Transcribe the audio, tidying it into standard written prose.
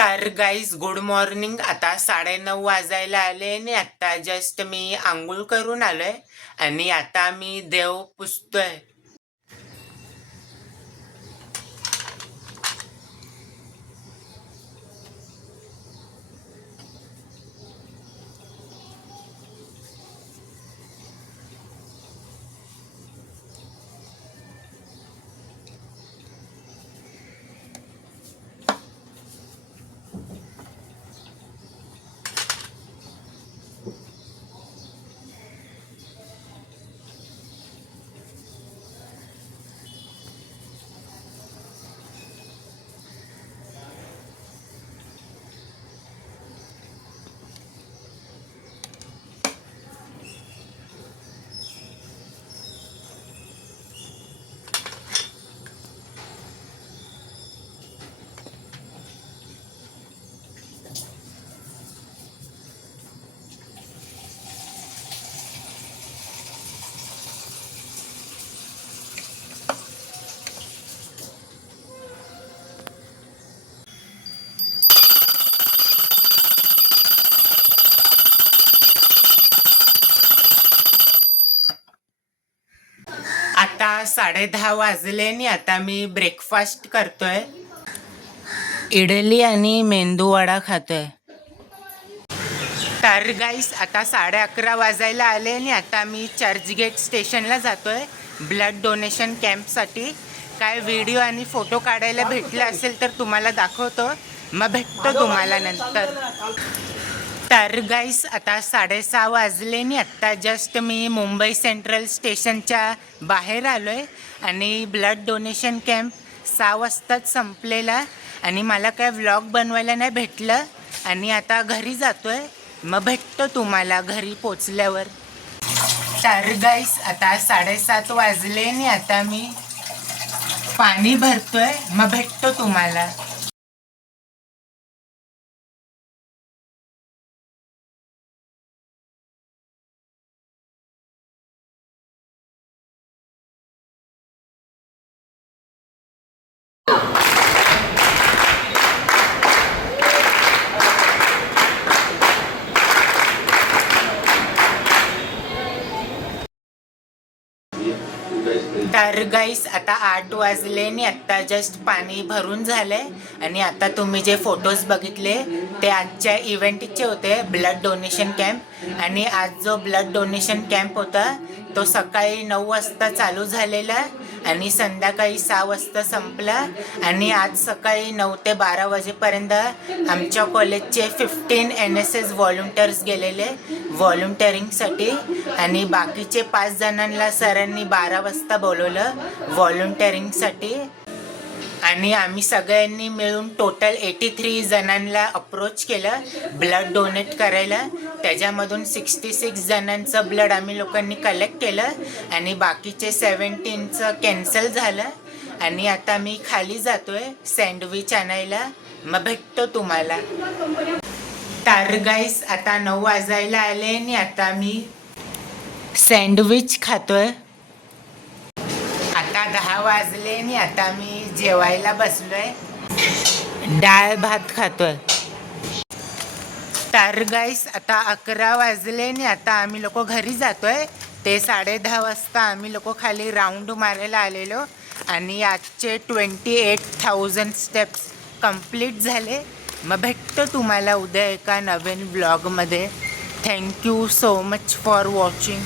तर guys good morning. आता 9:30 वाजायला आले आणि आता जस्ट मी आंघोळ करून आलोय आणि आता मी देव पुजतोय. आता 10:30 वाजले आणि आता मी ब्रेकफास्ट करतोय. इडली आणि मेंदू वडा खातोय. तर गाईस आता 11:30 वाजायला आले आणि आता मी चर्चगेट स्टेशनला जातोय ब्लड डोनेशन कॅम्पसाठी. काय व्हिडिओ आणि फोटो काढायला भेटला असेल तर तुम्हाला दाखवतो, मग भेटतो तुम्हाला नंतर. तर गाईस आता 6:30 वाजले आणि आत्ता जस्ट मी मुंबई सेंट्रल स्टेशनच्या बाहेर आलो आहे आणि ब्लड डोनेशन कॅम्प 6 वाजताच संपलेला आणि मला काय व्लॉग बनवायला नाही भेटलं आणि आता घरी जातो आहे. मग भेटतो तुम्हाला घरी पोचल्यावर. तर गाईस आता 7:30 वाजले आणि आता मी पाणी भरतोय, मग भेटतो तुम्हाला. तर गाईस आता 8 वाजले आणि आत्ता जस्ट पाणी भरून झालंय आणि आता तुम्ही जे फोटोज बघितले ते आजच्या इव्हेंटचे होते, ब्लड डोनेशन कॅम्प. आणि आज जो ब्लड डोनेशन कॅम्प होता तो सकाळी 9 वाजता चालू झालेला आणि संध्याकाळी 6 वाजता संपला. आणि आज सकाळी 9 ते 12 वाजेपर्यंत आमच्या कॉलेजचे 15 NSS व्हॉलंटियर्स गेलेले व्हॉलंटिअरिंगसाठी आणि बाकीचे 5 जणांना सरांनी 12 वाजता बोलवलं व्हॉलंटिअरिंगसाठी. आणि आम्ही सगळ्यांनी मिळून टोटल 83 जणांना अप्रोच केलं ब्लड डोनेट करायला. त्याच्यामधून 66 जणांचं ब्लड आम्ही लोकांनी कलेक्ट केलं आणि बाकीचे 17चं कॅन्सल झालं. आणि आता मी खाली जातोय सँडविच आणायला, मग भेटतो तुम्हाला. तर गाईस आता 9 वाजायला आले आणि आता मी सँडविच खातोय. आता 10 वाजले आणि आता मी जेवायला बसलोय, डाळ भात खातोय. तर गाईस आता 11 वाजले आणि आता आम्ही लोक घरी जातोय. ते 10:30 वाजता आम्ही लोक खाली राऊंड मारायला आलेलो आणि आजचे 28,000 स्टेप्स कंप्लीट झाले. मग भेटतो तुम्हाला उद्या एका नवीन ब्लॉगमध्ये. Thank you so much for watching.